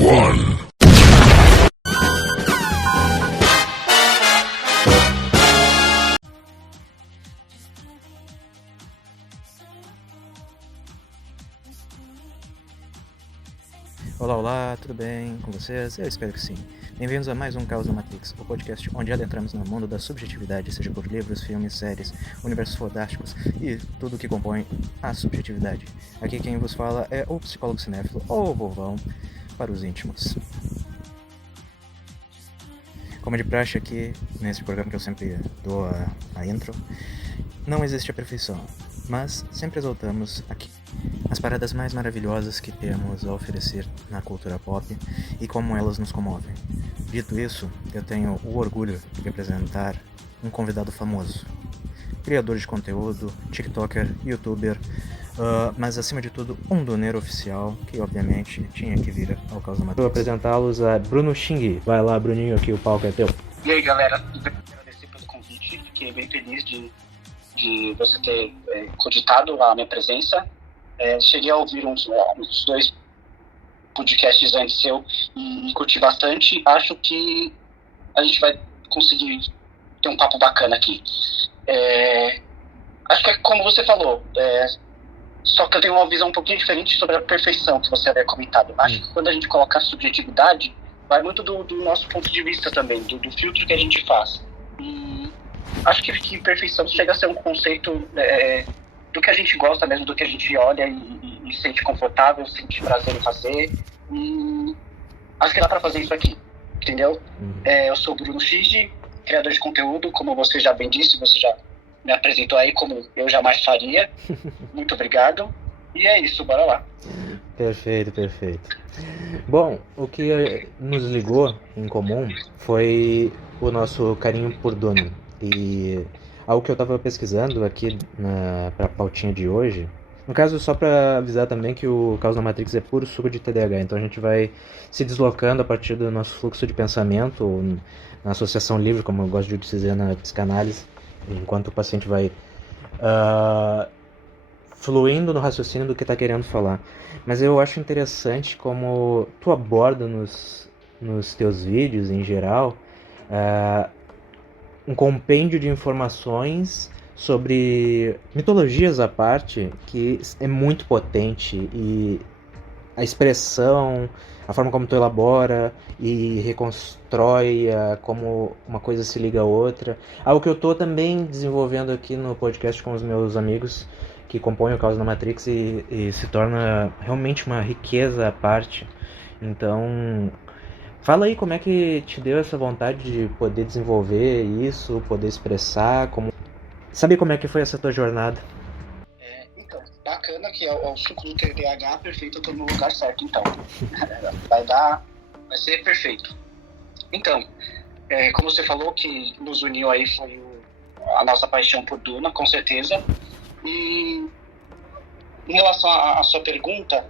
one. Olá, olá, tudo bem com vocês? Eu espero que sim. Bem-vindos a mais um Caos na Matrix, o podcast onde adentramos no mundo da subjetividade, seja por livros, filmes, séries, universos fodásticos e tudo o que compõe a subjetividade. Aqui quem vos fala é o psicólogo cinéfilo ou o vovão para os íntimos. Como de praxe aqui, nesse programa que eu sempre dou a intro, não existe a perfeição, mas sempre exaltamos aqui as paradas mais maravilhosas que temos a oferecer na cultura pop e como elas nos comovem. Dito isso, eu tenho o orgulho de apresentar um convidado famoso, criador de conteúdo, tiktoker, youtuber, mas acima de tudo um doneiro oficial que obviamente tinha que vir ao Caos da Matrix. Vou apresentá-los a Bruno Xingui. Vai lá, Bruninho, aqui o palco é teu. E aí, galera, agradecer pelo convite, fiquei bem feliz de você ter cogitado a minha presença. Cheguei a ouvir uns 2 podcasts antes seu e curti bastante. Acho que a gente vai conseguir ter um papo bacana aqui. Acho que é como você falou, só que eu tenho uma visão um pouquinho diferente sobre a perfeição que você havia comentado. Acho que quando a gente coloca a subjetividade, vai muito do nosso ponto de vista também, do filtro que a gente faz. E acho que perfeição chega a ser um conceito do que a gente gosta mesmo, do que a gente olha e sente confortável, sente prazer em fazer. E acho que dá pra fazer isso aqui, entendeu? Eu sou o Bruno Xingui, criador de conteúdo, como você já bem disse, você já me apresentou aí como eu jamais faria. Muito obrigado. E é isso, bora lá. Perfeito. Bom, o que nos ligou em comum foi o nosso carinho por Duna. E algo que eu estava pesquisando aqui para a pautinha de hoje. No caso, só para avisar também que o Caos na Matrix é puro suco de TDAH. Então a gente vai se deslocando a partir do nosso fluxo de pensamento, ou na associação livre, como eu gosto de dizer na psicanálise, enquanto o paciente vai fluindo no raciocínio do que está querendo falar. Mas eu acho interessante como tu aborda nos teus vídeos, em geral, um compêndio de informações sobre mitologias à parte, que é muito potente, e a expressão, a forma como tu elabora e reconstrói como uma coisa se liga a outra. Algo que eu estou também desenvolvendo aqui no podcast com os meus amigos que compõem o Caos da Matrix e se torna realmente uma riqueza à parte. Então, fala aí como é que te deu essa vontade de poder desenvolver isso, poder expressar, saber como é que foi essa tua jornada. Então, bacana que é o suco do TDAH perfeito, eu tô no lugar certo, então. Vai ser perfeito. Então, como você falou, que nos uniu aí foi a nossa paixão por Duna, com certeza. E em relação à sua pergunta,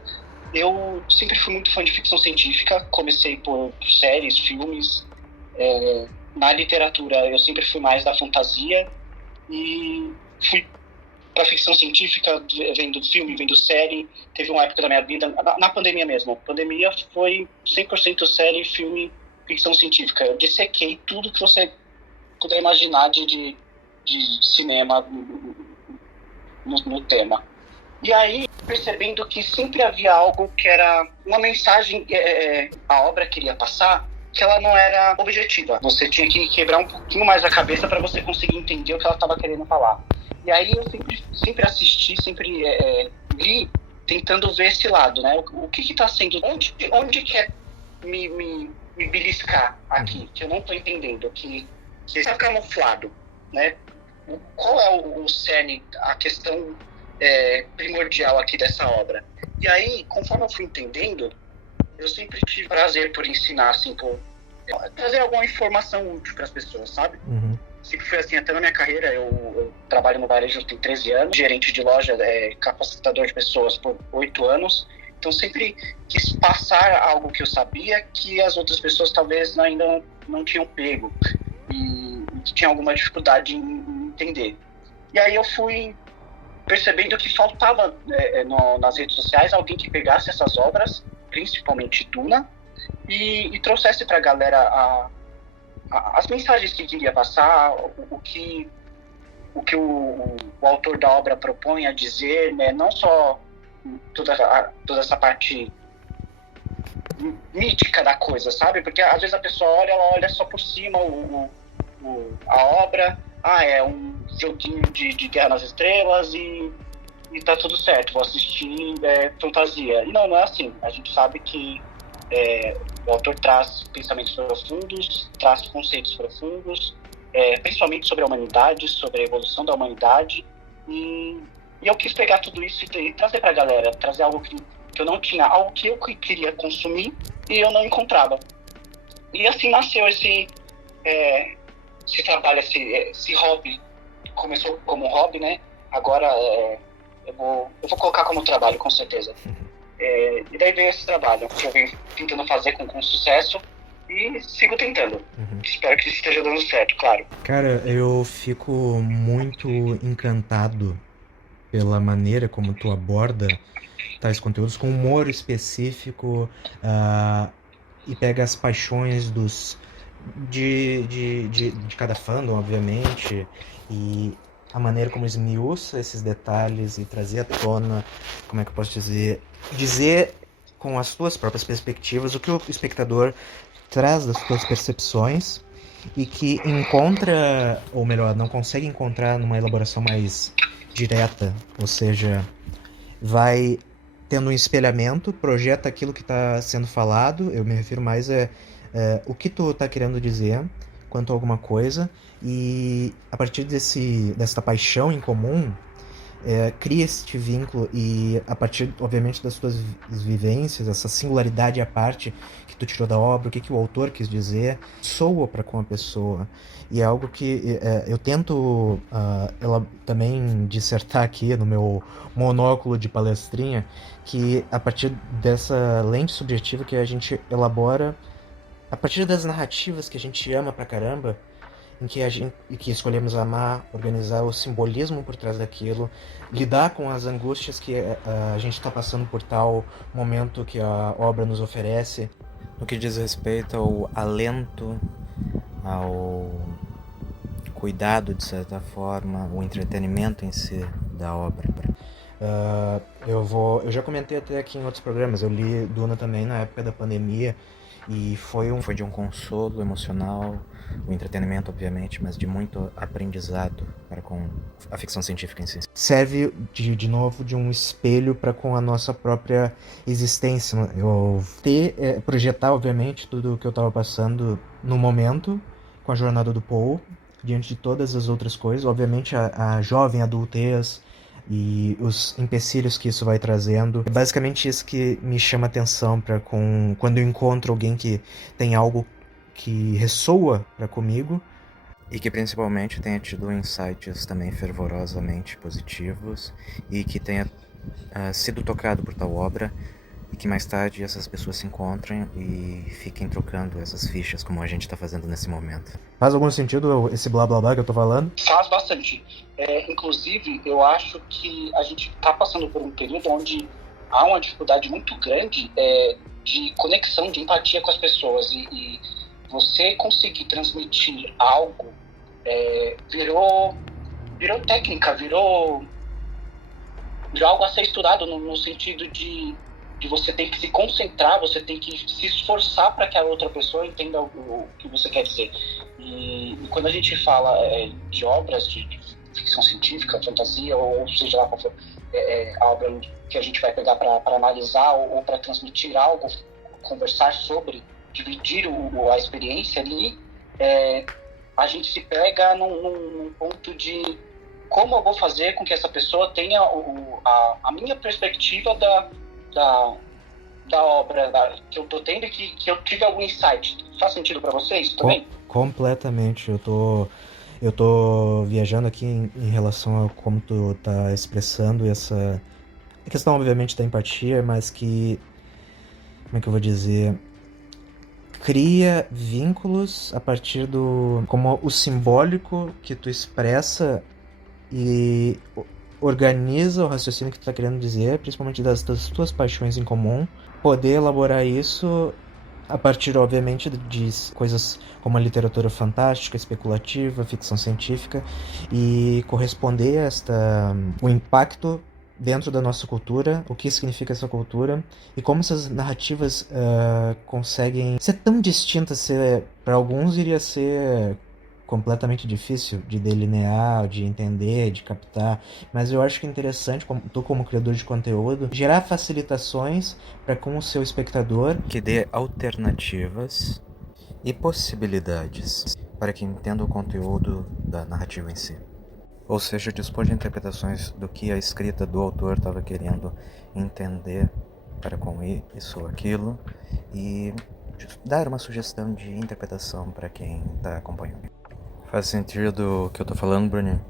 eu sempre fui muito fã de ficção científica. Comecei por séries, filmes. Na literatura, eu sempre fui mais da fantasia. E fui pra ficção científica, vendo filme, vendo série. Teve uma época da minha vida, na pandemia mesmo. A pandemia foi 100% série, filme, ficção científica. Eu dissequei tudo que você puder imaginar de cinema no tema. E aí, percebendo que sempre havia algo que era uma mensagem, a obra queria passar, que ela não era objetiva. Você tinha que quebrar um pouquinho mais a cabeça para você conseguir entender o que ela estava querendo falar. E aí eu sempre assisti, sempre li, tentando ver esse lado, né? O que está sendo... Onde quer me beliscar aqui, que eu não estou entendendo, que está camuflado, né? Qual é o cerne, a questão primordial aqui dessa obra? E aí, conforme eu fui entendendo, eu sempre tive prazer por ensinar, assim, por trazer alguma informação útil para as pessoas, sabe? Sempre foi assim, até na minha carreira. Eu trabalho no varejo tem 13 anos, gerente de loja, capacitador de pessoas por 8 anos. Então sempre quis passar algo que eu sabia que as outras pessoas talvez ainda não tinham pego e tinham alguma dificuldade em entender. E aí eu fui percebendo que faltava nas redes sociais alguém que pegasse essas obras, principalmente Duna, e trouxesse para a galera as mensagens que queria passar, o autor da obra propõe a dizer, né? Não só toda essa parte mítica da coisa, sabe? Porque às vezes a pessoa ela olha só por cima a obra, é um joguinho de Guerra nas Estrelas e tá tudo certo, vou assistir fantasia. E não é assim. A gente sabe que o autor traz pensamentos profundos, traz conceitos profundos, principalmente sobre a humanidade, sobre a evolução da humanidade. E eu quis pegar tudo isso e trazer pra galera, trazer algo que eu não tinha, algo que eu queria consumir e eu não encontrava. E assim nasceu esse trabalho, esse hobby. Começou como hobby, né? Agora eu vou colocar como trabalho, com certeza. E daí veio esse trabalho que eu venho tentando fazer com sucesso e sigo tentando. Espero que esteja dando certo, claro. Cara, eu fico muito encantado pela maneira como tu aborda tais conteúdos com humor específico, e pega as paixões de cada fandom, obviamente, e a maneira como esmiuça esses detalhes e trazer à tona, como é que eu posso dizer com as tuas próprias perspectivas o que o espectador traz das suas percepções e que encontra, ou melhor, não consegue encontrar numa elaboração mais direta, ou seja, vai tendo um espelhamento, projeta aquilo que está sendo falado, eu me refiro mais o que tu está querendo dizer quanto a alguma coisa, e a partir dessa paixão em comum, cria este vínculo e a partir, obviamente, das tuas vivências, essa singularidade à parte que tu tirou da obra, o que o autor quis dizer, soa para com a pessoa. E é algo que eu tento ela também dissertar aqui no meu monóculo de palestrinha, que a partir dessa lente subjetiva que a gente elabora, a partir das narrativas que a gente ama pra caramba, em que escolhemos amar, organizar o simbolismo por trás daquilo, lidar com as angústias que a gente está passando por tal momento que a obra nos oferece, no que diz respeito ao alento, ao cuidado, de certa forma, o entretenimento em si da obra. Eu já comentei até aqui em outros programas, eu li Duna também na época da pandemia, e foi de um consolo emocional, o entretenimento, obviamente, mas de muito aprendizado para com a ficção científica em si. Serve, de novo, de um espelho para com a nossa própria existência. Eu projetar, obviamente, tudo o que eu estava passando no momento, com a jornada do Paul, diante de todas as outras coisas. Obviamente, a jovem adultez e os empecilhos que isso vai trazendo. É basicamente isso que me chama atenção quando eu encontro alguém que tem algo que ressoa comigo e que principalmente tenha tido insights também fervorosamente positivos e que tenha sido tocado por tal obra e que mais tarde essas pessoas se encontrem e fiquem trocando essas fichas como a gente está fazendo nesse momento. Faz algum sentido esse blá blá blá que eu tô falando? Faz bastante. Inclusive, eu acho que a gente está passando por um período onde há uma dificuldade muito grande de conexão, de empatia com as pessoas, e você conseguir transmitir algo virou técnica, virou algo a ser estudado no sentido de você tem que se concentrar, você tem que se esforçar para que a outra pessoa entenda o que você quer dizer. E quando a gente fala de obras de ficção científica, fantasia, ou seja lá qual for a obra que a gente vai pegar para analisar ou para transmitir algo, conversar sobre, dividir a experiência ali, a gente se pega num ponto de como eu vou fazer com que essa pessoa tenha a minha perspectiva da obra que eu tô tendo e que eu tive algum insight. Faz sentido para vocês também? Completamente. Eu tô viajando aqui em relação a como tu tá expressando essa questão, obviamente, da empatia, mas que, como é que eu vou dizer, cria vínculos a partir como o simbólico que tu expressa e organiza o raciocínio que tu tá querendo dizer, principalmente das tuas paixões em comum, poder elaborar isso a partir, obviamente, de coisas como a literatura fantástica, especulativa, ficção científica, e corresponder a o impacto dentro da nossa cultura, o que significa essa cultura, e como essas narrativas conseguem ser tão distintas. Para alguns iria ser completamente difícil de delinear, de entender, de captar, mas eu acho que é interessante, tu como criador de conteúdo, gerar facilitações para com o seu espectador que dê alternativas e possibilidades para que entenda o conteúdo da narrativa em si. Ou seja, dispor de interpretações do que a escrita do autor estava querendo entender para com isso ou aquilo, e dar uma sugestão de interpretação para quem está acompanhando. Faz sentido o que eu tô falando, Bruninho?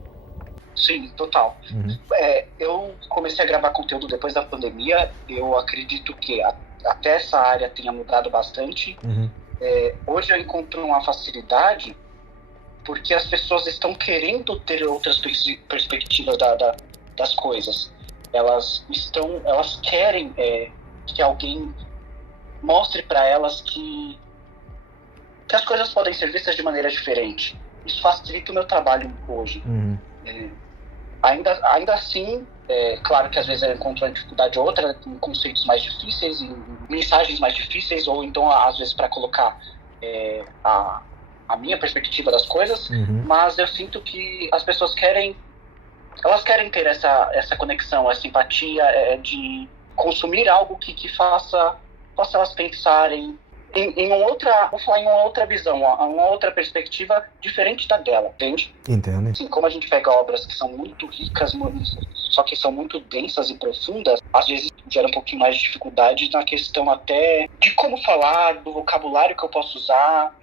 Sim, total. Eu comecei a gravar conteúdo depois da pandemia. Eu acredito que até essa área tenha mudado bastante. Hoje eu encontro uma facilidade porque as pessoas estão querendo ter outras perspectivas das coisas. Elas querem que alguém mostre para elas que as coisas podem ser vistas de maneira diferente. Isso facilita o meu trabalho hoje. Ainda assim, claro que às vezes eu encontro uma dificuldade ou outra em conceitos mais difíceis, em mensagens mais difíceis, ou então às vezes para colocar a minha perspectiva das coisas, mas eu sinto que as pessoas querem ter essa conexão, essa empatia, de consumir algo que faça elas pensarem em uma outra visão, uma outra perspectiva diferente da dela, entende? Entendo. Assim, como a gente pega obras que são muito ricas, só que são muito densas e profundas, às vezes gera um pouquinho mais de dificuldade na questão até de como falar, do vocabulário que eu posso usar,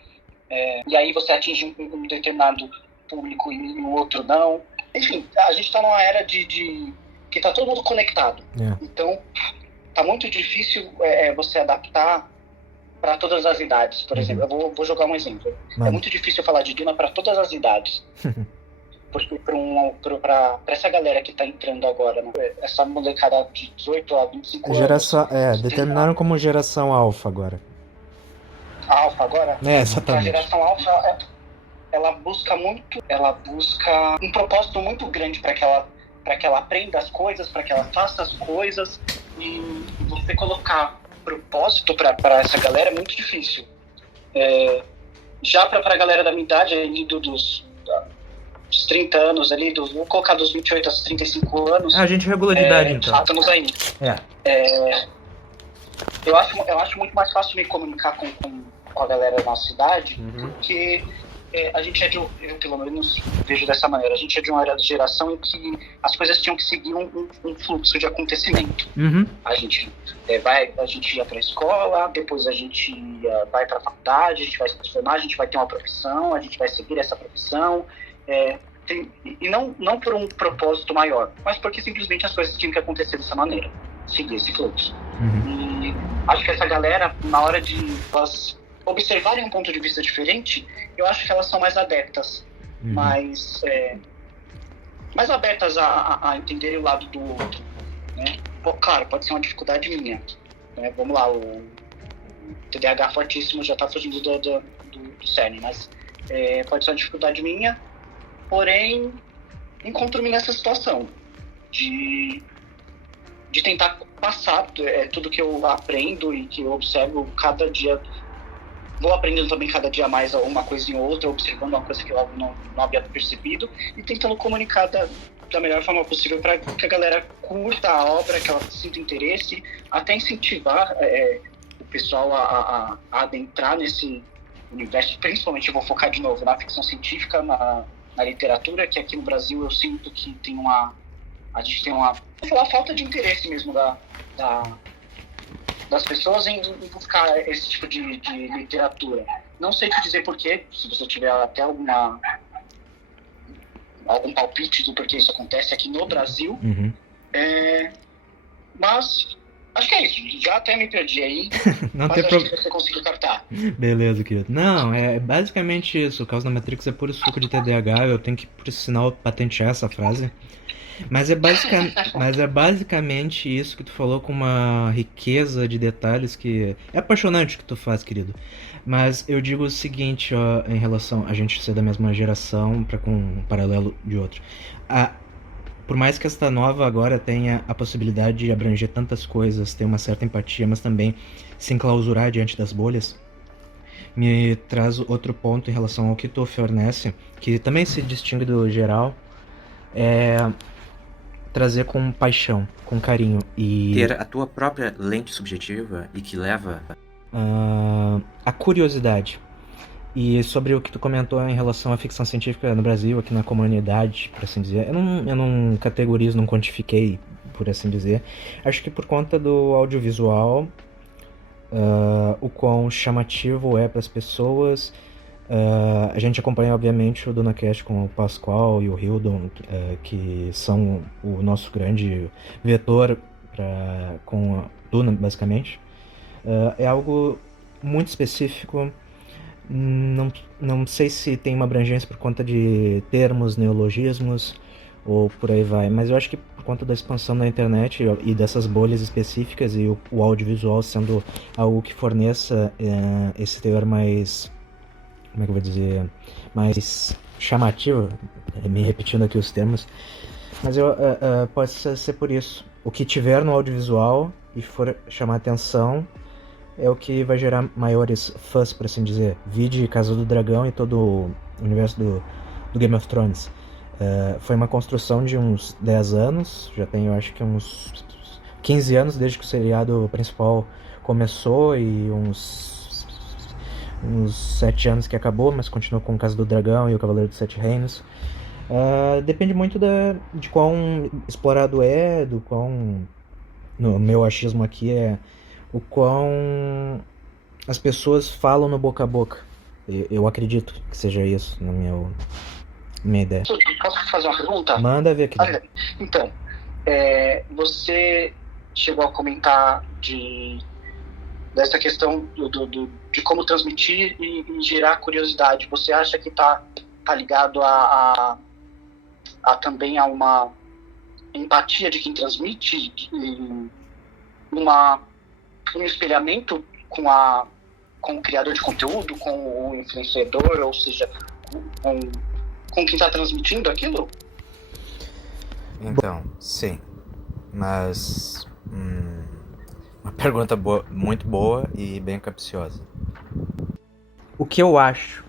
e aí você atinge um determinado público e o outro não. Enfim, a gente está numa era de que está todo mundo conectado. Então, tá muito difícil você adaptar para todas as idades, por exemplo. Eu vou jogar um exemplo. É muito difícil falar de Duna para todas as idades. Porque para essa galera que tá entrando agora, né? Essa molecada de 18 a 25 anos... determinaram como geração alfa agora. Alfa agora? Exatamente. A geração alfa, ela busca um propósito muito grande para que ela aprenda as coisas, para que ela faça as coisas, e você colocar propósito para essa galera é muito difícil. Já para a galera da minha idade, ali dos 30 anos, ali, vou colocar dos 28 aos 35 anos. A gente regula de idade, então. Estamos aí. Eu acho muito mais fácil me comunicar com a galera da nossa idade, porque a gente eu pelo menos vejo dessa maneira, a gente é de uma geração em que as coisas tinham que seguir um fluxo de acontecimento. A gente ia para a escola, depois a gente vai para a faculdade, a gente vai se transformar, a gente vai ter uma profissão, a gente vai seguir essa profissão, e não por um propósito maior, mas porque simplesmente as coisas tinham que acontecer dessa maneira, seguir esse fluxo. E acho que essa galera, na hora de elas observarem um ponto de vista diferente, eu acho que elas são mais adeptas, mais abertas a entenderem o lado do outro, né? Claro, pode ser uma dificuldade minha, né? Vamos lá, o TDAH fortíssimo já está fugindo do cerne, mas pode ser uma dificuldade minha, porém encontro-me nessa situação de tentar passar tudo que eu aprendo e que eu observo cada dia. Vou aprendendo também cada dia mais uma coisinha ou outra, observando uma coisa que eu não havia percebido e tentando comunicar da melhor forma possível para que a galera curta a obra, que ela sinta interesse, até incentivar o pessoal a adentrar nesse universo. Principalmente eu vou focar de novo na ficção científica, na literatura, que aqui no Brasil eu sinto que a gente tem uma falta de interesse mesmo das pessoas em buscar esse tipo de literatura. Não sei te dizer porquê, se você tiver até algum palpite do porquê isso acontece aqui no Brasil. Mas acho que é isso. Já até me perdi aí, não mas acho que você conseguiu captar. Beleza, querido. Não, é basicamente isso. O Caos na Matrix é puro suco de TDAH. Eu tenho que, por sinal, patentear essa frase. Mas é basicamente isso que tu falou, com uma riqueza de detalhes que é apaixonante o que tu faz, querido. Mas eu digo o seguinte, ó, em relação a gente ser da mesma geração, para com um paralelo de outro. A, por mais que esta nova agora tenha a possibilidade de abranger tantas coisas, ter uma certa empatia, mas também se enclausurar diante das bolhas, me traz outro ponto em relação ao que tu fornece, que também se distingue do geral, é trazer com paixão, com carinho e Ter a tua própria lente subjetiva e que leva a curiosidade. E sobre o que tu comentou em relação à ficção científica no Brasil, aqui na comunidade, por assim dizer, eu não categorizo, não quantifiquei, por assim dizer. Acho que por conta do audiovisual, o quão chamativo é para as pessoas. A gente acompanha, obviamente, o DunaCast com o Pascoal e o Hildon, que são o nosso grande vetor com a Duna, basicamente. É algo muito específico. Não sei se tem uma abrangência por conta de termos, neologismos ou por aí vai, mas eu acho que por conta da expansão da internet e dessas bolhas específicas e o audiovisual sendo algo que forneça esse teor mais, como é que eu vou dizer, mais chamativo, me repetindo aqui os termos, mas pode ser por isso. O que tiver no audiovisual e for chamar atenção é o que vai gerar maiores fãs, por assim dizer. Vide Casa do Dragão e todo o universo do Game of Thrones. Foi uma construção de uns 10 anos, já tem, eu acho que uns 15 anos desde que o seriado principal começou e uns 7 anos que acabou, mas continua com Casa do Dragão e o Cavaleiro dos Sete Reinos. Depende muito de quão explorado do quão, no meu achismo aqui, o quão as pessoas falam no boca a boca. Eu acredito que seja isso, na minha ideia. Posso fazer uma pergunta? Manda ver aqui. Então, você chegou a comentar dessa questão de como transmitir e gerar curiosidade. Você acha que está ligado a também a uma empatia de quem transmite, um espelhamento com o criador de conteúdo, com o influenciador, ou seja, com quem está transmitindo aquilo? Então, sim. Mas uma pergunta muito boa e bem capciosa. O que eu acho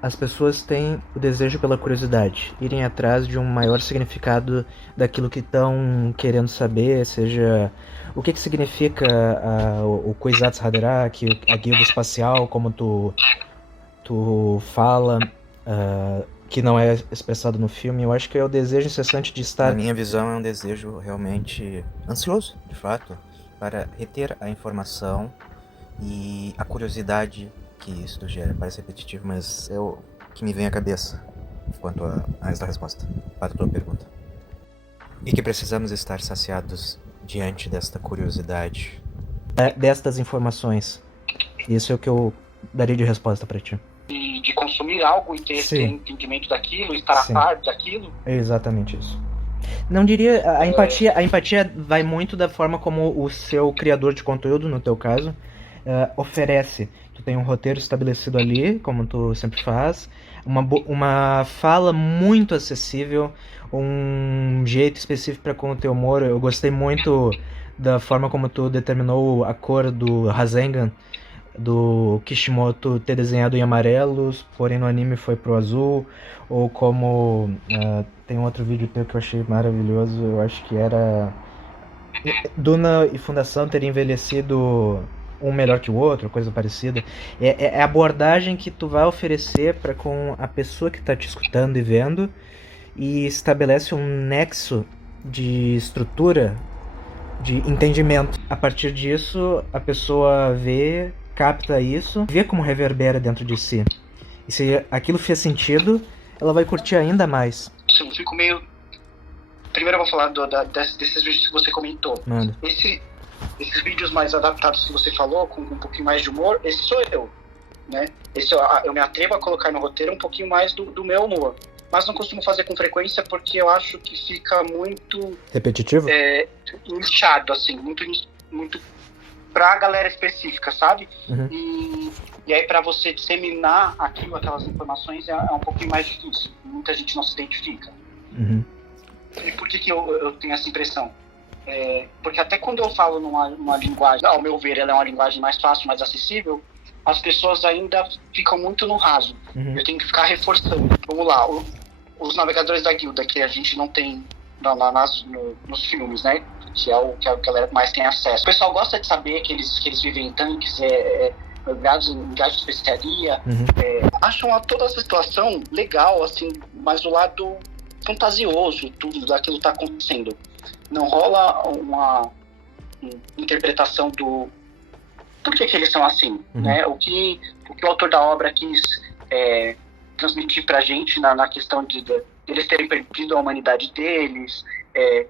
as pessoas têm o desejo pela curiosidade, irem atrás de um maior significado daquilo que estão querendo saber, seja o que significa o Kwisatz Haderach, a guilda espacial, como tu fala, que não é expressado no filme. Eu acho que é o desejo incessante de estar... Na minha visão, é um desejo realmente ansioso, de fato, para reter a informação e a curiosidade que isso gera. Parece repetitivo, mas é o que me vem à cabeça quanto a esta resposta para a tua pergunta. E que precisamos estar saciados diante desta curiosidade. Destas informações. Isso é o que eu daria de resposta para ti. De consumir algo e ter esse entendimento daquilo, estar a par daquilo? É exatamente isso. Não diria... A empatia vai muito da forma como o seu criador de conteúdo, no teu caso, oferece. Tu tem um roteiro estabelecido ali, como tu sempre faz, uma fala muito acessível, um jeito específico para com o teu humor. Eu gostei muito da forma como tu determinou a cor do Rasengan, do Kishimoto ter desenhado em amarelos, porém no anime foi pro azul, ou como tem um outro vídeo teu que eu achei maravilhoso, eu acho que era Duna e Fundação terem envelhecido um melhor que o outro, coisa parecida. É a abordagem que tu vai oferecer para com a pessoa que está te escutando e vendo, e estabelece um nexo de estrutura, de entendimento. A partir disso, a pessoa capta isso, vê como reverbera dentro de si. E se aquilo fez sentido, ela vai curtir ainda mais. Sim, eu fico meio... Primeiro eu vou falar desses vídeos que você comentou. Manda. Esses vídeos mais adaptados que você falou, com um pouquinho mais de humor, esse sou eu, né? Eu me atrevo a colocar no roteiro um pouquinho mais do meu humor. mas não costumo fazer com frequência porque eu acho que fica muito Repetitivo? inchado, assim, muito pra galera específica, sabe? E aí, para você disseminar aquelas informações, é um pouquinho mais difícil. Muita gente não se identifica. E por que eu tenho essa impressão? Porque até quando eu falo numa linguagem, ao meu ver, ela é uma linguagem mais fácil, mais acessível, as pessoas ainda ficam muito no raso. Eu tenho que ficar reforçando. Vamos lá, os navegadores da guilda, que a gente não tem nos filmes, né? Que é o que a galera mais tem acesso. O pessoal gosta de saber que eles vivem em tanques, mergulhados em gás de especiaria. Acham toda essa situação legal, assim, mas do lado fantasioso, tudo daquilo tá acontecendo. Não rola uma interpretação do por que eles são assim, né? O que o autor da obra quis transmitir pra gente na questão de eles terem perdido a humanidade deles,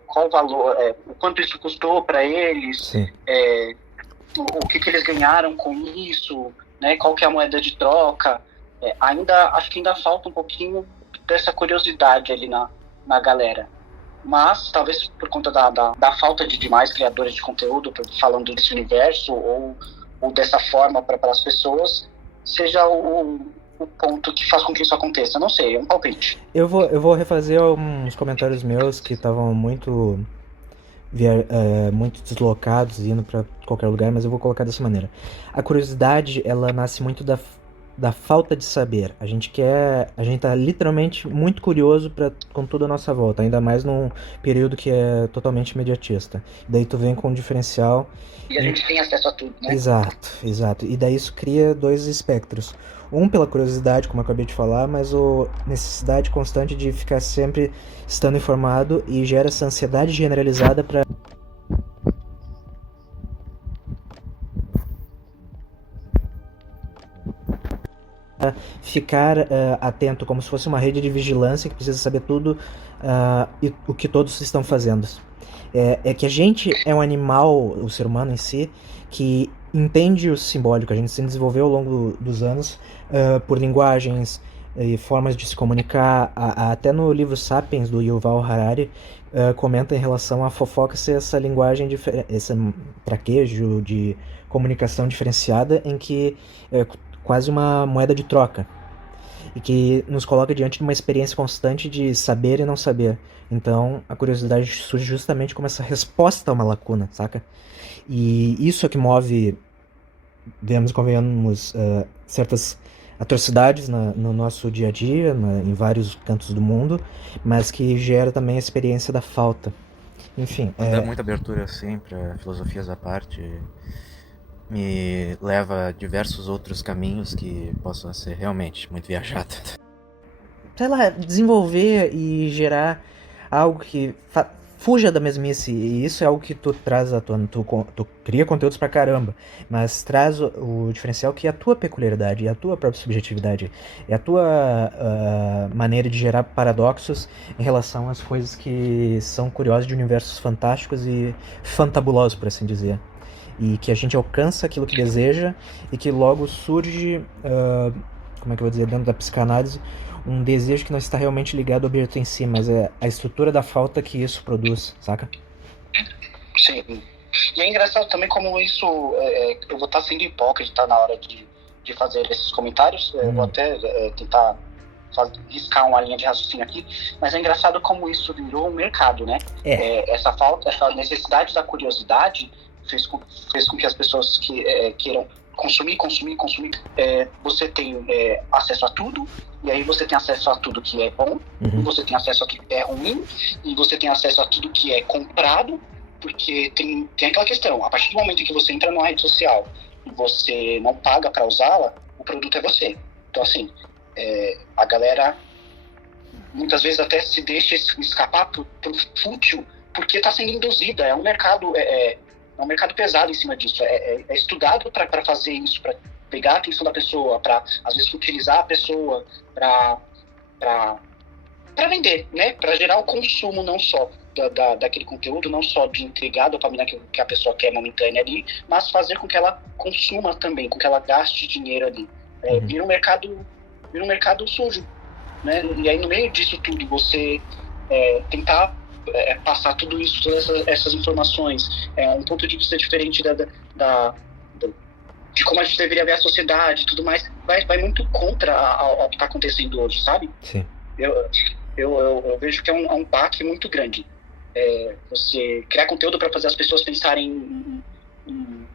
qual o valor, o quanto isso custou para eles, o que eles ganharam com isso, né? Qual que é a moeda de troca. Acho que ainda falta um pouquinho dessa curiosidade ali na galera. Mas, talvez por conta da falta de demais criadores de conteúdo falando desse universo ou dessa forma para as pessoas, seja o ponto que faz com que isso aconteça. Não sei, é um palpite. Eu vou refazer uns comentários meus que estavam muito deslocados, indo para qualquer lugar, mas eu vou colocar dessa maneira. A curiosidade, ela nasce muito da falta de saber. A gente tá literalmente muito curioso com tudo à nossa volta, ainda mais num período que é totalmente imediatista. Daí tu vem com um diferencial. E a gente tem acesso a tudo, né? Exato. E daí isso cria dois espectros. Um pela curiosidade, como eu acabei de falar, mas a necessidade constante de ficar sempre estando informado, e gera essa ansiedade generalizada para ficar atento, como se fosse uma rede de vigilância que precisa saber tudo e o que todos estão fazendo. É que a gente é um animal, o ser humano em si, que entende o simbólico. A gente se desenvolveu ao longo dos anos por linguagens e formas de se comunicar. Até no livro Sapiens, do Yuval Harari, comenta em relação à fofoca ser essa linguagem, esse traquejo de comunicação diferenciada, em que quase uma moeda de troca, e que nos coloca diante de uma experiência constante de saber e não saber. Então a curiosidade surge justamente como essa resposta a uma lacuna, saca? E isso é que move, vemos e convenhamos, certas atrocidades no nosso dia a dia, em vários cantos do mundo, mas que gera também a experiência da falta. Enfim, dá muita abertura assim para filosofias à parte, me leva a diversos outros caminhos que possam ser realmente muito viajados. Sei lá, desenvolver e gerar algo que fuja da mesmice, e isso é algo que tu traz à tona. Tu cria conteúdos pra caramba, mas traz o diferencial que é a tua peculiaridade, é a tua própria subjetividade, é a tua maneira de gerar paradoxos em relação às coisas que são curiosas, de universos fantásticos e fantabulosos, por assim dizer. E que a gente alcança aquilo que deseja, e que logo surge, como é que eu vou dizer, dentro da psicanálise, um desejo que não está realmente ligado ao objeto em si, mas é a estrutura da falta que isso produz, saca? Sim. E é engraçado também como isso, eu vou estar sendo hipócrita na hora de fazer esses comentários, eu vou até tentar riscar uma linha de raciocínio aqui, mas é engraçado como isso virou um mercado, né? Essa falta, essa necessidade da curiosidade fez com que as pessoas queiram consumir. Você tem acesso a tudo, e aí você tem acesso a tudo que é bom, você tem acesso a tudo que é ruim, e você tem acesso a tudo que é comprado, porque tem aquela questão, a partir do momento em que você entra numa rede social e você não paga para usá-la, o produto é você. Então, assim, a galera muitas vezes até se deixa escapar pro fútil, porque está sendo induzida. É um mercado um mercado pesado em cima disso. É estudado para fazer isso, para pegar a atenção da pessoa, para às vezes utilizar a pessoa para vender, né? Para gerar o consumo não só daquele conteúdo, não só de entregar a dopamina que a pessoa quer momentânea ali, mas fazer com que ela consuma também, com que ela gaste dinheiro ali. Vira um mercado sujo. né? E aí no meio disso tudo você tentar passar tudo isso, todas essas informações, um ponto de vista diferente de como a gente deveria ver a sociedade e tudo mais, vai muito contra ao que está acontecendo hoje, sabe? Sim. Eu vejo que é um baque muito grande. Você criar conteúdo para fazer as pessoas pensarem em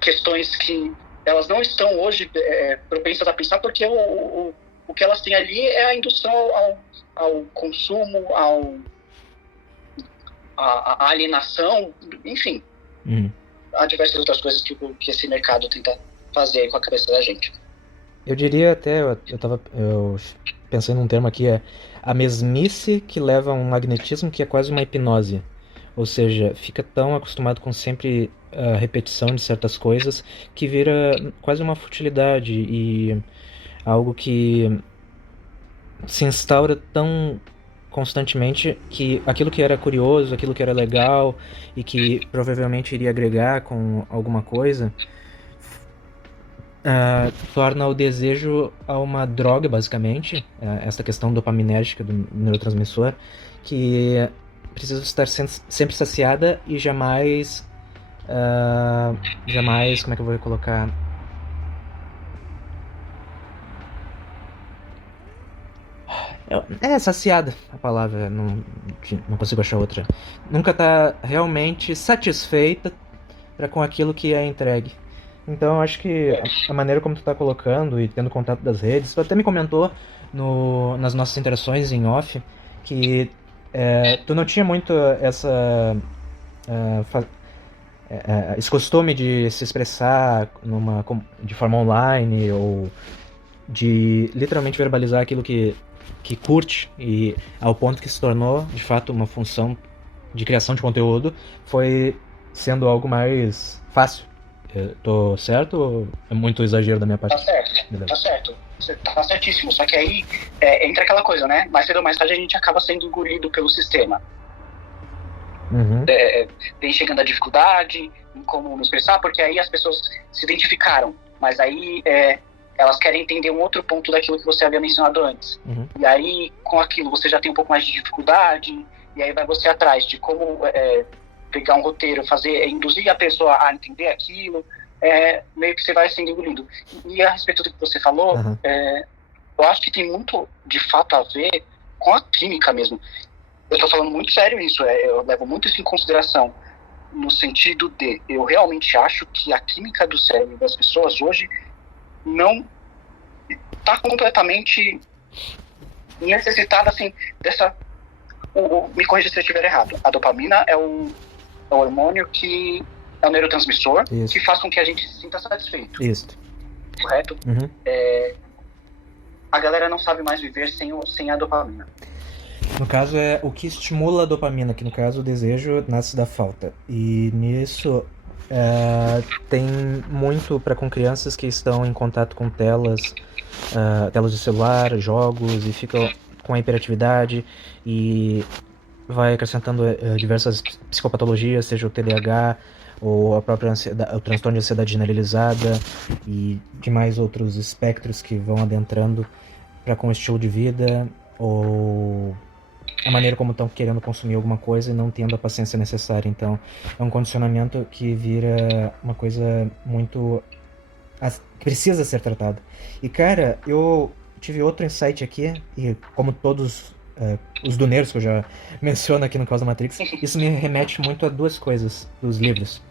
questões que elas não estão hoje propensas a pensar, porque o que elas têm ali é a indução ao consumo, à alienação, enfim. Há diversas outras coisas que esse mercado tenta fazer aí com a cabeça da gente. Eu diria até, eu pensei num termo aqui, a mesmice que leva a um magnetismo que é quase uma hipnose. Ou seja, fica tão acostumado com sempre a repetição de certas coisas que vira quase uma futilidade e algo que se instaura tão constantemente que aquilo que era curioso, aquilo que era legal e que provavelmente iria agregar com alguma coisa, torna o desejo a uma droga, basicamente, essa questão dopaminérgica do neurotransmissor, que precisa estar sempre saciada e jamais, como é que eu vou colocar? Saciada a palavra, não consigo achar outra. Nunca tá realmente satisfeita com aquilo que é entregue. Então eu acho que a maneira como tu tá colocando e tendo contato das redes, tu até me comentou nas nossas interações em off que tu não tinha muito esse costume de se expressar de forma online ou de literalmente verbalizar aquilo que curte, e ao ponto que se tornou de fato uma função de criação de conteúdo, foi sendo algo mais fácil. Tô certo ou é muito exagero da minha parte? Tá certo, tá certo. Você tá certíssimo. Só que aí entra aquela coisa, né? Mais cedo ou mais tarde a gente acaba sendo engolido pelo sistema. Vem chegando a dificuldade em como nos expressar, porque aí as pessoas se identificaram. Mas aí elas querem entender um outro ponto daquilo que você havia mencionado antes. E aí, com aquilo, você já tem um pouco mais de dificuldade, e aí vai você atrás de como pegar um roteiro, induzir a pessoa a entender aquilo, meio que você vai sendo engolido. E a respeito do que você falou, eu acho que tem muito, de fato, a ver com a química mesmo. Eu estou falando muito sério isso, eu levo muito isso em consideração, no sentido de, eu realmente acho que a química do cérebro das pessoas hoje não está completamente necessitada, assim, dessa... me corrija se eu estiver errado. A dopamina é o hormônio que é o neurotransmissor. Isso. Que faz com que a gente se sinta satisfeito. Isso. Correto? A galera não sabe mais viver sem a dopamina. No caso, é o que estimula a dopamina, que no caso o desejo nasce da falta. E nisso tem muito para com crianças que estão em contato com telas de celular, jogos, e ficam com a hiperatividade e vai acrescentando diversas psicopatologias, seja o TDAH ou a própria o transtorno de ansiedade generalizada e demais outros espectros que vão adentrando para com o estilo de vida ou a maneira como estão querendo consumir alguma coisa e não tendo a paciência necessária. Então é um condicionamento que vira uma coisa muito... que precisa ser tratado. E cara, eu tive outro insight aqui, e como todos os duneiros que eu já menciono aqui no Caos da Matrix, isso me remete muito a duas coisas dos livros: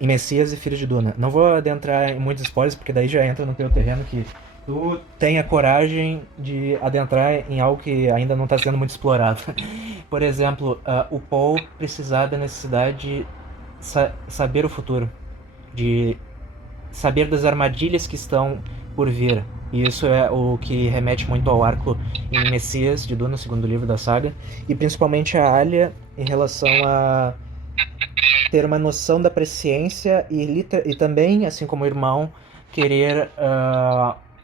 Messias e Filho de Duna. Não vou adentrar em muitos spoilers, porque daí já entra no teu terreno que tu tem a coragem de adentrar em algo que ainda não está sendo muito explorado. Por exemplo, o Paul precisar da necessidade de saber o futuro, de saber das armadilhas que estão por vir. E isso é o que remete muito ao arco em Messias de Duna, segundo livro da saga, e principalmente a Alia em relação a ter uma noção da presciência e também, assim como o irmão, querer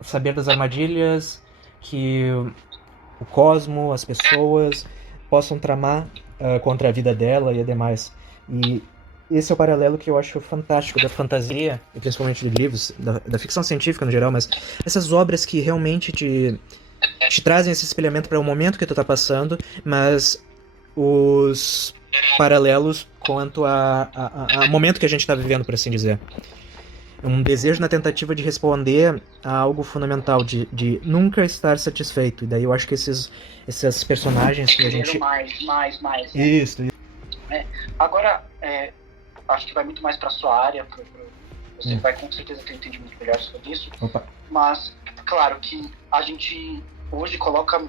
saber das armadilhas que o cosmo, as pessoas possam tramar contra a vida dela e demais. E esse é o paralelo que eu acho fantástico da fantasia, e principalmente de livros, da ficção científica no geral, mas essas obras que realmente te te trazem esse espelhamento para o momento que tu tá passando, mas os paralelos quanto a momento que a gente está vivendo, por assim dizer. Um desejo na tentativa de responder a algo fundamental, de nunca estar satisfeito. E daí eu acho que esses personagens que a gente... mais. Isso. Agora, acho que vai muito mais para sua área, você vai com certeza ter um entendimento melhor sobre isso. Opa. Mas, claro que a gente hoje coloca...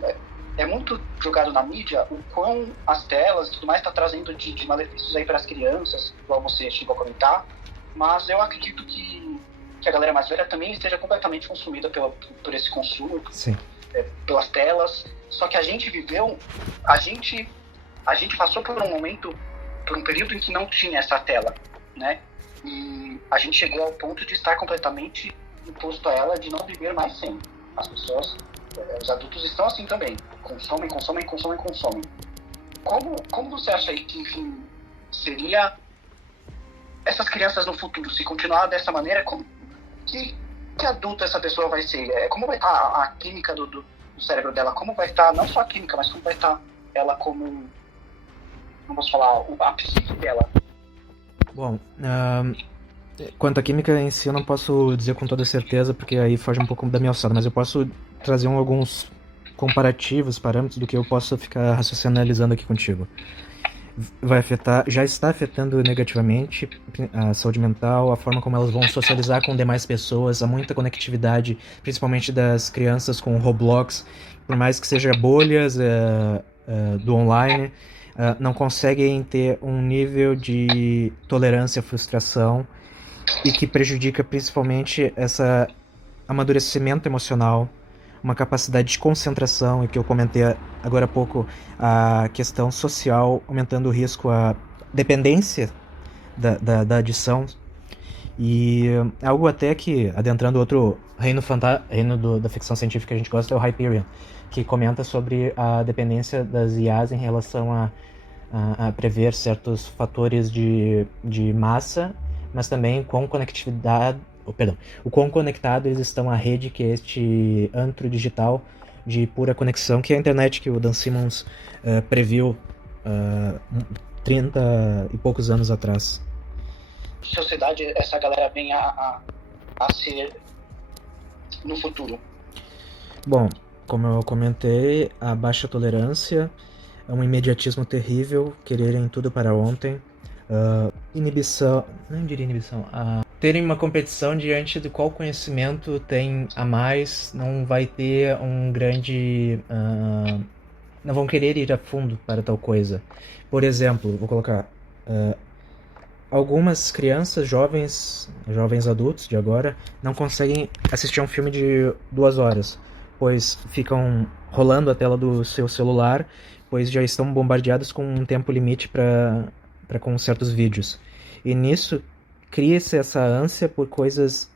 É muito jogado na mídia o quão as telas e tudo mais está trazendo de malefícios aí para as crianças, igual você chegou a comentar. Mas eu acredito que a galera mais velha também esteja completamente consumida por esse consumo, pelas telas. Só que a gente viveu, a gente passou por um momento, por um período em que não tinha essa tela, né? E a gente chegou ao ponto de estar completamente imposto a ela, de não viver mais sem. As pessoas, os adultos estão assim também, consomem. Como você acha aí que, enfim, seria essas crianças no futuro, se continuar dessa maneira, que adulto essa pessoa vai ser? Como vai estar a química do cérebro dela? Como vai estar, não só a química, mas como vai estar ela como, vamos falar, a psique dela? Bom, quanto à química em si eu não posso dizer com toda certeza, porque aí foge um pouco da minha alçada, mas eu posso trazer alguns comparativos, parâmetros do que eu posso ficar raciocinalizando aqui contigo. Vai afetar, já está afetando negativamente a saúde mental, a forma como elas vão socializar com demais pessoas, há muita conectividade, principalmente das crianças com Roblox, por mais que seja bolhas do online, não conseguem ter um nível de tolerância à frustração e que prejudica principalmente esse amadurecimento emocional, uma capacidade de concentração, e que eu comentei agora há pouco, a questão social, aumentando o risco, a dependência da adição. E algo até que, adentrando outro reino da ficção científica que a gente gosta, é o Hyperion, que comenta sobre a dependência das IAs em relação a prever certos fatores de massa, mas também com conectividade, o quão conectado eles estão à rede, que é este antro digital de pura conexão, que é a internet que o Dan Simmons previu 30 e poucos anos atrás. Sociedade, essa galera vem a ser no futuro? Bom, como eu comentei, a baixa tolerância é um imediatismo terrível, quererem tudo para ontem, inibição, não diria inibição, terem uma competição diante de qual conhecimento tem a mais, não vai ter um grande... não vão querer ir a fundo para tal coisa. Por exemplo, vou colocar... algumas crianças, jovens adultos de agora, não conseguem assistir a um filme de 2 horas, pois ficam rolando a tela do seu celular, pois já estão bombardeados com um tempo limite para com certos vídeos. E nisso cria-se essa ânsia por coisas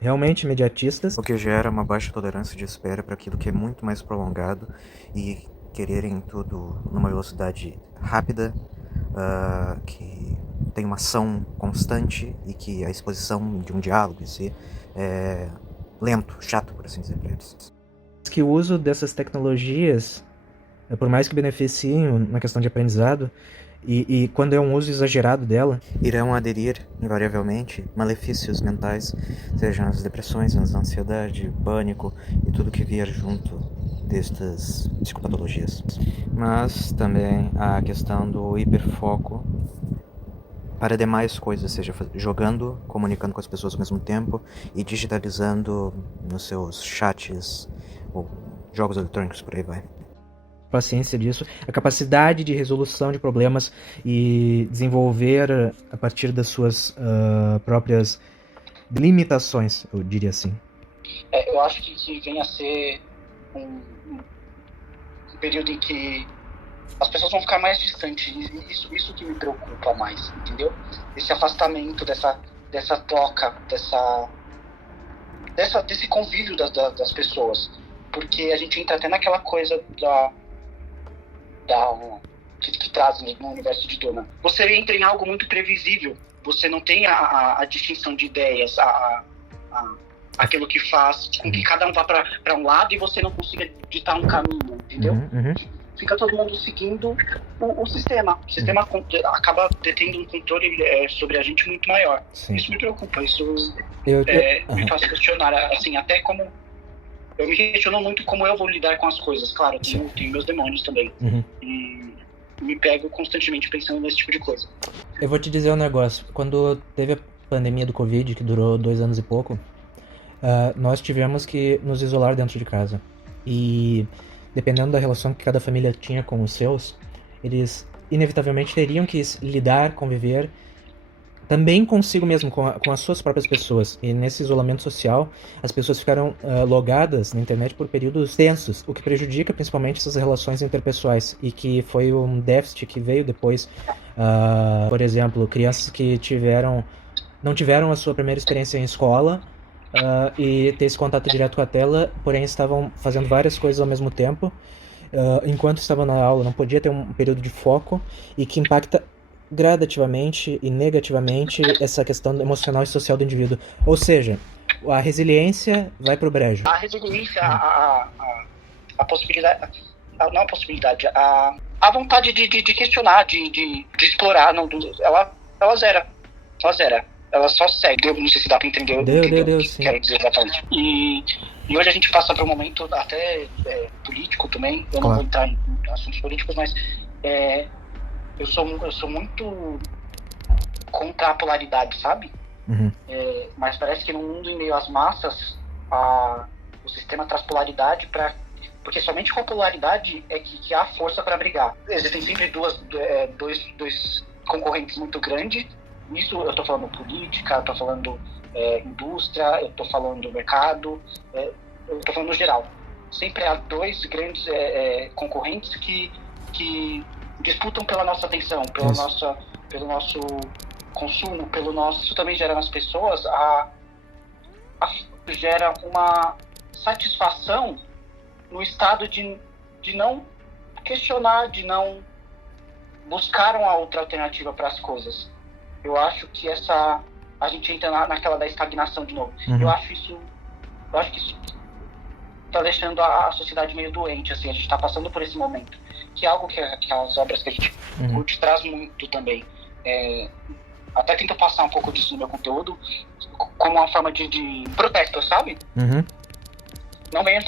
realmente imediatistas, o que gera uma baixa tolerância de espera para aquilo que é muito mais prolongado, e quererem tudo numa velocidade rápida, que tem uma ação constante e que a exposição de um diálogo em si é lento, chato, por assim dizer, para eles. Que o uso dessas tecnologias, por mais que beneficiem na questão de aprendizado, e quando é um uso exagerado dela, irão aderir, invariavelmente, malefícios mentais, sejam as depressões, a ansiedade, pânico e tudo que vier junto destas psicopatologias. Mas também a questão do hiperfoco para demais coisas, seja jogando, comunicando com as pessoas ao mesmo tempo e digitalizando nos seus chats ou jogos eletrônicos, por aí vai. Paciência disso, a capacidade de resolução de problemas e desenvolver a partir das suas próprias limitações, eu diria assim. Eu acho que vem a ser um período em que as pessoas vão ficar mais distantes, isso que me preocupa mais, entendeu? Esse afastamento dessa troca, desse convívio das pessoas, porque a gente entra até naquela coisa que traz no universo de Duna. Você entra em algo muito previsível, você não tem a distinção de ideias, aquilo que faz com que cada um vá para um lado e você não consiga ditar um caminho, entendeu? Fica todo mundo seguindo o sistema. O sistema acaba detendo um controle sobre a gente muito maior. Sim. Isso me preocupa, isso me faz questionar, assim, até como... Eu me questiono muito como eu vou lidar com as coisas. Claro, eu tenho meus demônios também. E me pego constantemente pensando nesse tipo de coisa. Eu vou te dizer um negócio. Quando teve a pandemia do Covid, que durou 2 anos e pouco, nós tivemos que nos isolar dentro de casa. E dependendo da relação que cada família tinha com os seus, eles inevitavelmente teriam que lidar, conviver também consigo mesmo, com as suas próprias pessoas. E nesse isolamento social, as pessoas ficaram logadas na internet por períodos tensos, o que prejudica principalmente essas relações interpessoais, e que foi um déficit que veio depois. Por exemplo, crianças que não tiveram a sua primeira experiência em escola, e ter esse contato direto com a tela, porém estavam fazendo várias coisas ao mesmo tempo, enquanto estavam na aula, não podia ter um período de foco, e que impacta gradativamente e negativamente essa questão emocional e social do indivíduo. Ou seja, a resiliência vai pro brejo. A resiliência, a possibilidade, não a possibilidade, a vontade de questionar, de explorar, não, ela zera. Ela só segue. Não sei se dá pra entender. Deu, o que sim. Quero dizer exatamente. E hoje a gente passa por um momento até político também. Eu não vou entrar em assuntos políticos, mas eu sou muito contra a polaridade, sabe? Mas parece que no mundo em meio às massas, o sistema traz polaridade porque somente com a polaridade é que há força para brigar. Existem sempre dois concorrentes muito grandes. Isso eu estou falando política, eu estou falando indústria, eu estou falando mercado, eu estou falando no geral. Sempre há dois grandes concorrentes que disputam pela nossa atenção, pelo nosso consumo, isso também gera nas pessoas gera uma satisfação no estado de não questionar, de não buscar uma outra alternativa para as coisas. Eu acho que a gente entra naquela da estagnação de novo. Eu acho que isso está deixando a sociedade meio doente, assim, a gente está passando por esse momento, que é algo que as obras que a gente curte traz muito também. Até tento passar um pouco disso no meu conteúdo como uma forma de protesto, sabe? Não venho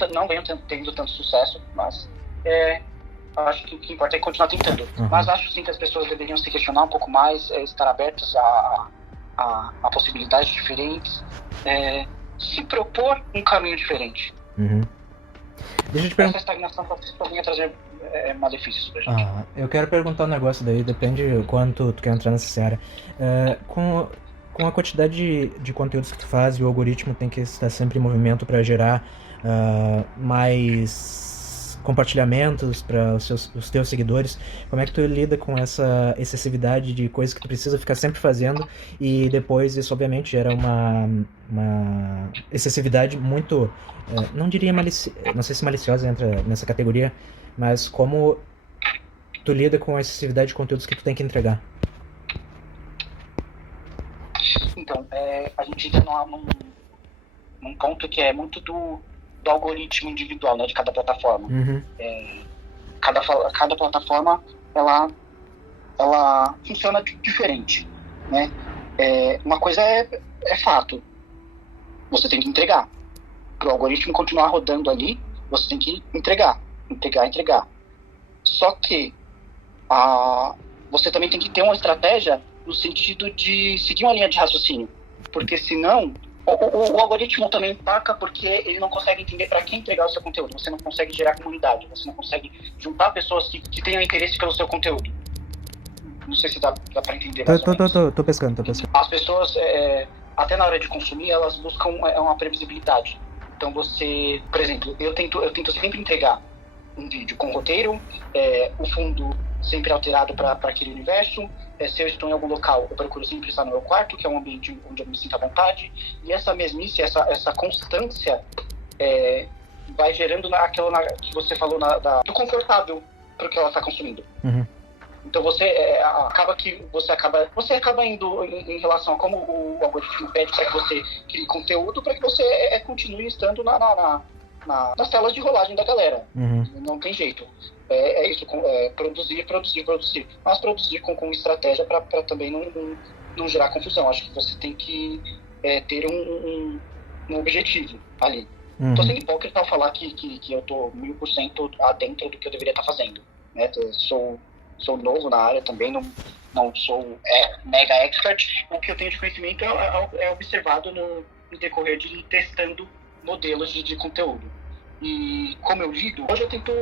tendo tanto sucesso, mas acho que o que importa é continuar tentando. Mas acho sim que as pessoas deveriam se questionar um pouco mais, estar abertas a possibilidades diferentes, se propor um caminho diferente. Deixa eu te perguntar. Essa estagnação pode trazer malefícios pra gente. Eu quero perguntar um negócio daí, depende do quanto tu quer entrar nessa seara. Com a quantidade de conteúdos que tu faz, e o algoritmo tem que estar sempre em movimento para gerar mais compartilhamentos para os teus seguidores, como é que tu lida com essa excessividade de coisas que tu precisa ficar sempre fazendo, e depois isso obviamente gera uma excessividade muito, não diria não sei se maliciosa entra nessa categoria, mas como tu lida com a excessividade de conteúdos que tu tem que entregar? Então, a gente entra num ponto que é muito do algoritmo individual, né, de cada plataforma. Cada plataforma ela funciona diferente, né? Uma coisa é fato, você tem que entregar. Para o algoritmo continuar rodando ali, você tem que entregar. Só que você também tem que ter uma estratégia no sentido de seguir uma linha de raciocínio, porque senão o algoritmo também empaca, porque ele não consegue entender para quem entregar o seu conteúdo. Você não consegue gerar comunidade, você não consegue juntar pessoas que tenham interesse pelo seu conteúdo. Não sei se dá para entender. Tô pescando. As pessoas, até na hora de consumir, elas buscam uma previsibilidade. Então você, por exemplo, eu tento sempre entregar um vídeo com roteiro, o fundo sempre alterado para aquele universo. Se eu estou em algum local, eu procuro sempre estar no meu quarto, que é um ambiente onde eu me sinto à vontade. E essa mesmice, essa constância vai gerando aquilo que você falou do confortável para o que ela está consumindo. Então você acaba indo em relação a como o algoritmo pede para que você crie conteúdo, para que você continue estando nas telas de rolagem da galera. Não tem jeito. É isso, produzir, mas produzir com estratégia para também não gerar confusão. Acho que você tem que ter um objetivo ali. Tô sendo hipócrita ao falar que eu tô 1000% adentro do que eu deveria estar fazendo, né? Sou novo na área também, não sou mega expert. O que eu tenho de conhecimento é observado no decorrer de ir testando modelos de conteúdo. E como eu lido, hoje eu tento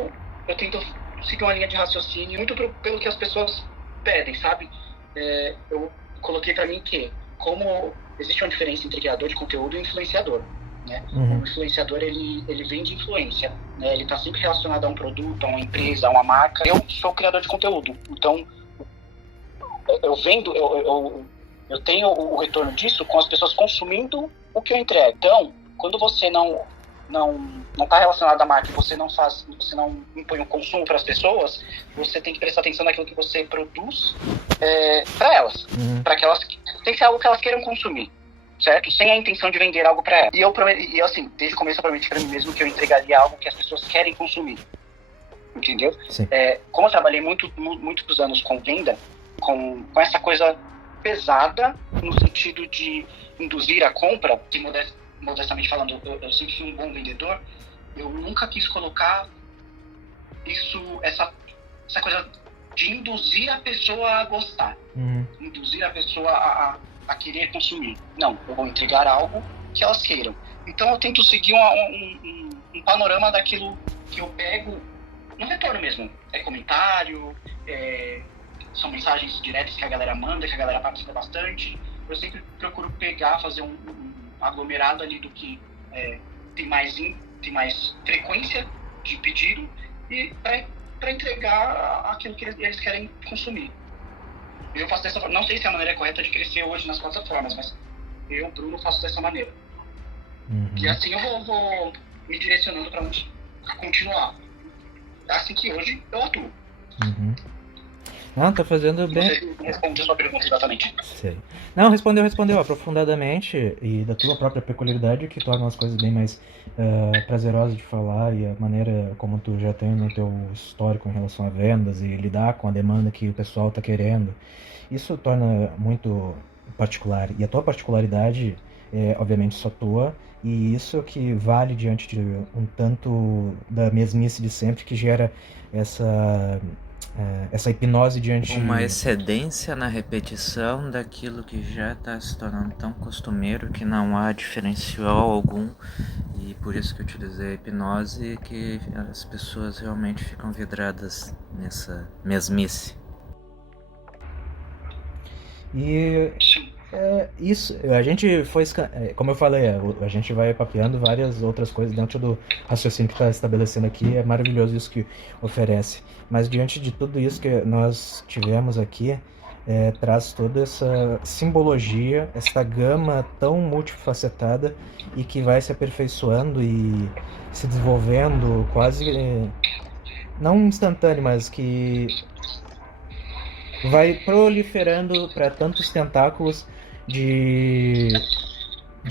seguir uma linha de raciocínio muito pelo que as pessoas pedem, sabe? Eu coloquei para mim que, como existe uma diferença entre criador de conteúdo e influenciador, né? O influenciador, ele vende influência, né? Ele está sempre relacionado a um produto, a uma empresa, a uma marca. Eu sou criador de conteúdo, então eu tenho o retorno disso com as pessoas consumindo o que eu entrego. Então, quando você não está relacionado à marca, você não impõe um consumo para as pessoas, você tem que prestar atenção naquilo que você produz para elas, para que elas tem que ser algo que elas queiram consumir, certo? Sem a intenção de vender algo para elas. E eu assim, desde o começo eu prometi para mim mesmo que eu entregaria algo que as pessoas querem consumir, entendeu? Como eu trabalhei muitos anos com venda, com essa coisa pesada no sentido de induzir a compra, que modestamente falando, eu sempre fui um bom vendedor, eu nunca quis colocar essa coisa de induzir a pessoa a gostar, induzir a pessoa a querer consumir. Não, eu vou entregar algo que elas queiram. Então eu tento seguir um panorama daquilo que eu pego no retorno mesmo. É comentário, são mensagens diretas que a galera manda, que a galera participa bastante. Eu sempre procuro fazer um aglomerado ali do que tem mais frequência de pedido e para entregar aquilo que eles querem consumir. Eu faço dessa forma. Não sei se é a maneira correta de crescer hoje nas plataformas, mas eu, Bruno, faço dessa maneira. E assim eu vou me direcionando para onde continuar. É assim que hoje eu atuo. Não, tá fazendo bem. Você respondeu a sua pergunta exatamente. Sei. Não, respondeu aprofundadamente, e da tua própria peculiaridade, que torna as coisas bem mais prazerosas de falar, e a maneira como tu já tem no teu histórico em relação a vendas e lidar com a demanda que o pessoal tá querendo. Isso torna muito particular, e a tua particularidade é obviamente só tua, e isso que vale diante de um tanto da mesmice de sempre, que gera essa hipnose diante... Uma excedência na repetição daquilo que já está se tornando tão costumeiro que não há diferencial algum, e por isso que eu utilizei a hipnose, que as pessoas realmente ficam vidradas nessa mesmice. E isso, a gente foi, como eu falei, a gente vai papeando várias outras coisas dentro do raciocínio que está estabelecendo aqui. É maravilhoso isso que oferece, mas diante de tudo isso que nós tivemos aqui, traz toda essa simbologia, essa gama tão multifacetada, e que vai se aperfeiçoando e se desenvolvendo quase, não instantâneo, mas que vai proliferando para tantos tentáculos de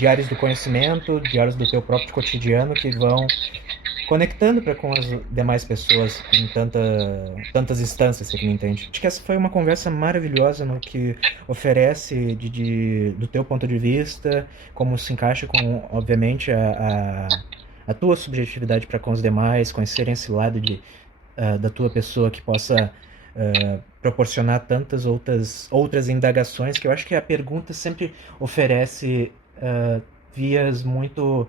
áreas do conhecimento, de áreas do teu próprio cotidiano, que vão conectando com as demais pessoas em tantas instâncias, você me entende. Acho que essa foi uma conversa maravilhosa no que oferece do teu ponto de vista, como se encaixa com, obviamente, a tua subjetividade para com os demais, conhecerem esse lado da tua pessoa que possa proporcionar tantas outras indagações, que eu acho que a pergunta sempre oferece vias muito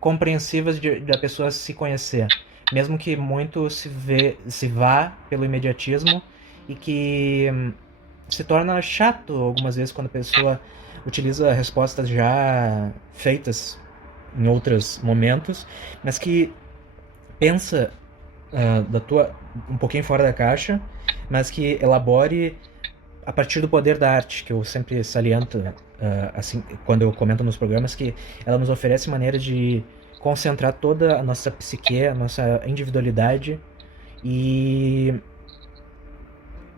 compreensivas da pessoa se conhecer, mesmo que muito se vá pelo imediatismo, e que se torna chato algumas vezes quando a pessoa utiliza respostas já feitas em outros momentos, mas que pensa um pouquinho fora da caixa, mas que elabore a partir do poder da arte, que eu sempre saliento assim, quando eu comento nos programas, que ela nos oferece maneira de concentrar toda a nossa psique, a nossa individualidade, e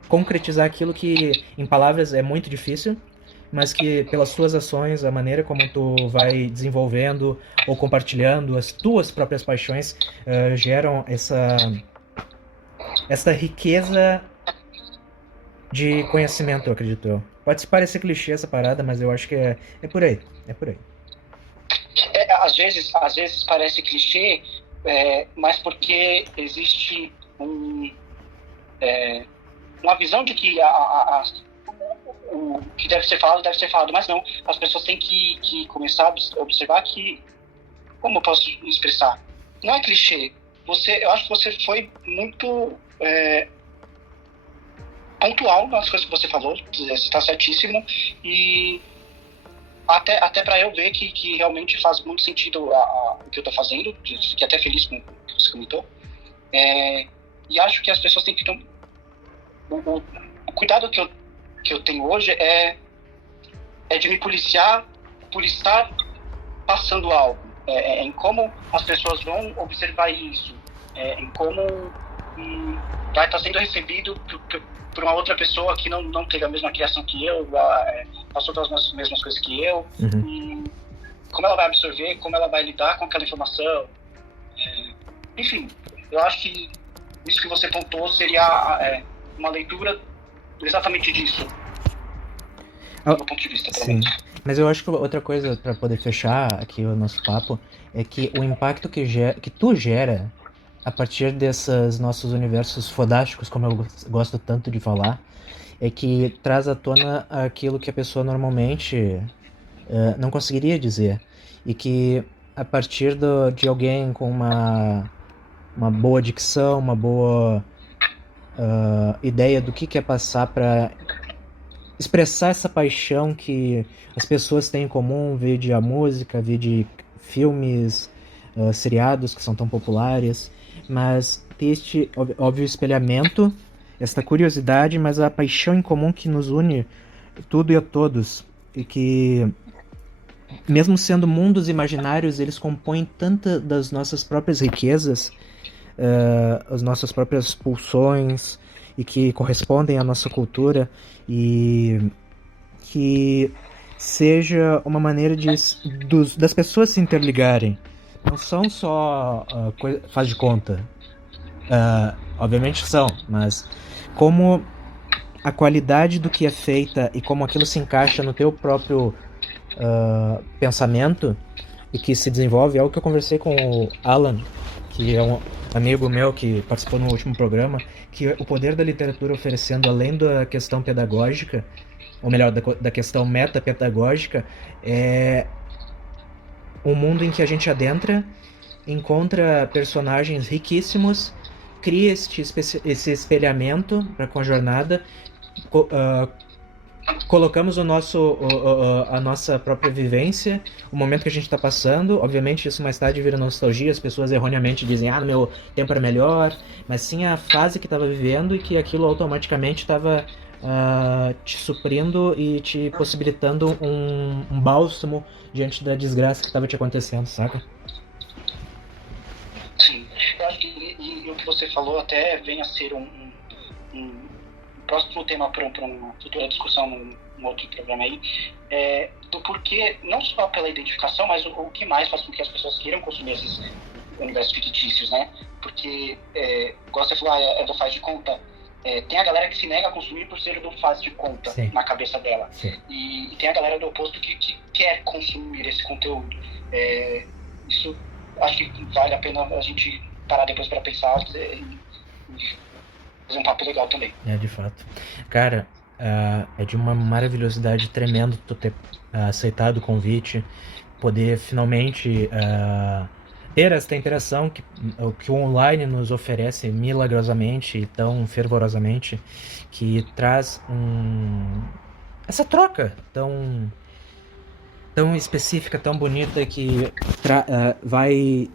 concretizar aquilo que em palavras é muito difícil, mas que pelas suas ações, a maneira como tu vai desenvolvendo ou compartilhando as tuas próprias paixões, geram essa riqueza de conhecimento, eu acredito. Pode parecer clichê essa parada, mas eu acho que é por aí. É por aí. Às vezes parece clichê, mas porque existe uma visão de que o que deve ser falado, mas não. As pessoas têm que começar a observar que, como eu posso expressar, não é clichê. Eu acho que você foi muito pontual nas coisas que você falou, você está certíssimo, e até para eu ver que realmente faz muito sentido o que eu estou fazendo, fiquei até feliz com o que você comentou, e acho que as pessoas têm que ter o cuidado que eu tenho hoje é de me policiar por estar passando algo, em como as pessoas vão observar isso, em como vai estar sendo recebido por uma outra pessoa que não teve a mesma criação que eu, passou pelas mesmas coisas que eu, e como ela vai absorver, como ela vai lidar com aquela informação. Enfim, eu acho que isso que você pontuou seria uma leitura exatamente disso, do meu ponto de vista. Sim, mas eu acho que outra coisa para poder fechar aqui o nosso papo é que o impacto que tu gera a partir desses nossos universos fodásticos, como eu gosto tanto de falar, é que traz à tona aquilo que a pessoa normalmente não conseguiria dizer, e que a partir de alguém com uma boa dicção, uma boa ideia do que é passar para expressar essa paixão que as pessoas têm em comum, vide a música, vide filmes, seriados que são tão populares, mas ter este óbvio espelhamento, esta curiosidade, mas a paixão em comum que nos une tudo e a todos, e que, mesmo sendo mundos imaginários, eles compõem tanta das nossas próprias riquezas, as nossas próprias pulsões, e que correspondem à nossa cultura, e que seja uma maneira das pessoas se interligarem. Não são só faz de conta. Obviamente são, mas como a qualidade do que é feita e como aquilo se encaixa no teu próprio pensamento e que se desenvolve, é algo que eu conversei com o Alan, que é um amigo meu que participou no último programa, que o poder da literatura oferecendo, além da questão pedagógica, ou melhor, da questão metapedagógica, é um mundo em que a gente adentra, encontra personagens riquíssimos, cria esse espelhamento com a jornada, colocamos a nossa própria vivência, o momento que a gente está passando. Obviamente isso mais tarde vira nostalgia, as pessoas erroneamente dizem, no meu tempo era melhor, mas sim a fase que estava vivendo e que aquilo automaticamente estava te suprindo e te possibilitando um bálsamo diante da desgraça que estava te acontecendo, saca? Sim, eu acho que e o que você falou até vem a ser um próximo tema para uma futura discussão num outro programa aí, do porquê, não só pela identificação, mas o que mais faz com que as pessoas queiram consumir esses universos fictícios, né? Porque, igual você falou, é do faz de conta. Tem a galera que se nega a consumir por ser do faz de conta. Sim. Na cabeça dela. E tem a galera do oposto que quer consumir esse conteúdo. Isso acho que vale a pena a gente parar depois para pensar e fazer um papo legal também. De fato. Cara, é de uma maravilhosidade tremenda tu ter aceitado o convite, poder finalmente ter esta interação que o online nos oferece milagrosamente e tão fervorosamente, que traz essa troca tão específica, tão bonita, que vai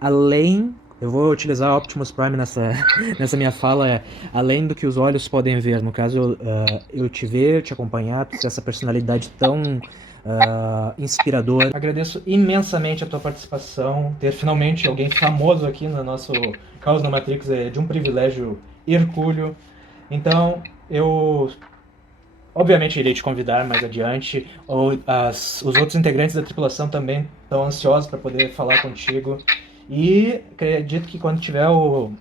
além. Eu vou utilizar Optimus Prime nessa minha fala, além do que os olhos podem ver. No caso, eu te ver, te acompanhar, tu ter essa personalidade tão inspirador. Agradeço imensamente a tua participação. Ter finalmente alguém famoso aqui no nosso Caos na Matrix é de um privilégio hercúleo. Então, eu obviamente irei te convidar mais adiante. Os outros integrantes da tripulação também estão ansiosos para poder falar contigo. E acredito que quando tiver o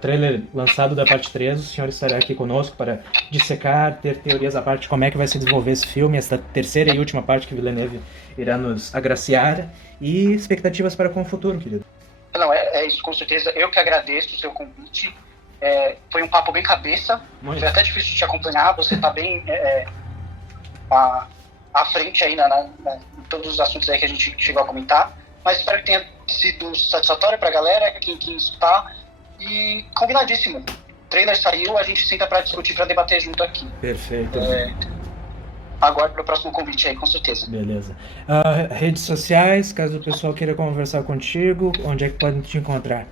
trailer lançado da parte 3, o senhor estará aqui conosco para dissecar, ter teorias à parte de como é que vai se desenvolver esse filme, essa terceira e última parte que Villeneuve irá nos agraciar, e expectativas para com o futuro, querido. Não, é isso, com certeza. Eu que agradeço o seu convite. Foi um papo bem cabeça. Muito. Foi até difícil de te acompanhar. Você está bem à frente aí em todos os assuntos aí que a gente chegou a comentar. Mas espero que tenha sido satisfatório para a galera, quem está. E combinadíssimo. O trailer saiu, a gente senta para discutir, para debater junto aqui. Perfeito. Aguardo o próximo convite aí, com certeza. Beleza. Redes sociais, caso o pessoal queira conversar contigo, onde é que podem te encontrar?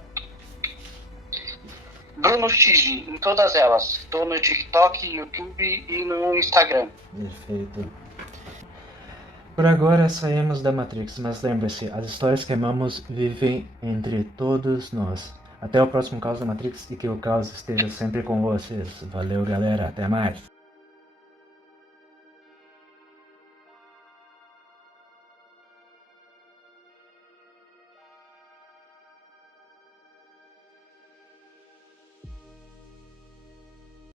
Bruno Tigi, em todas elas. Estou no TikTok, YouTube e no Instagram. Perfeito. Por agora saímos da Matrix, mas lembre-se, as histórias que amamos vivem entre todos nós. Até o próximo Caos da Matrix e que o caos esteja sempre com vocês. Valeu, galera. Até mais.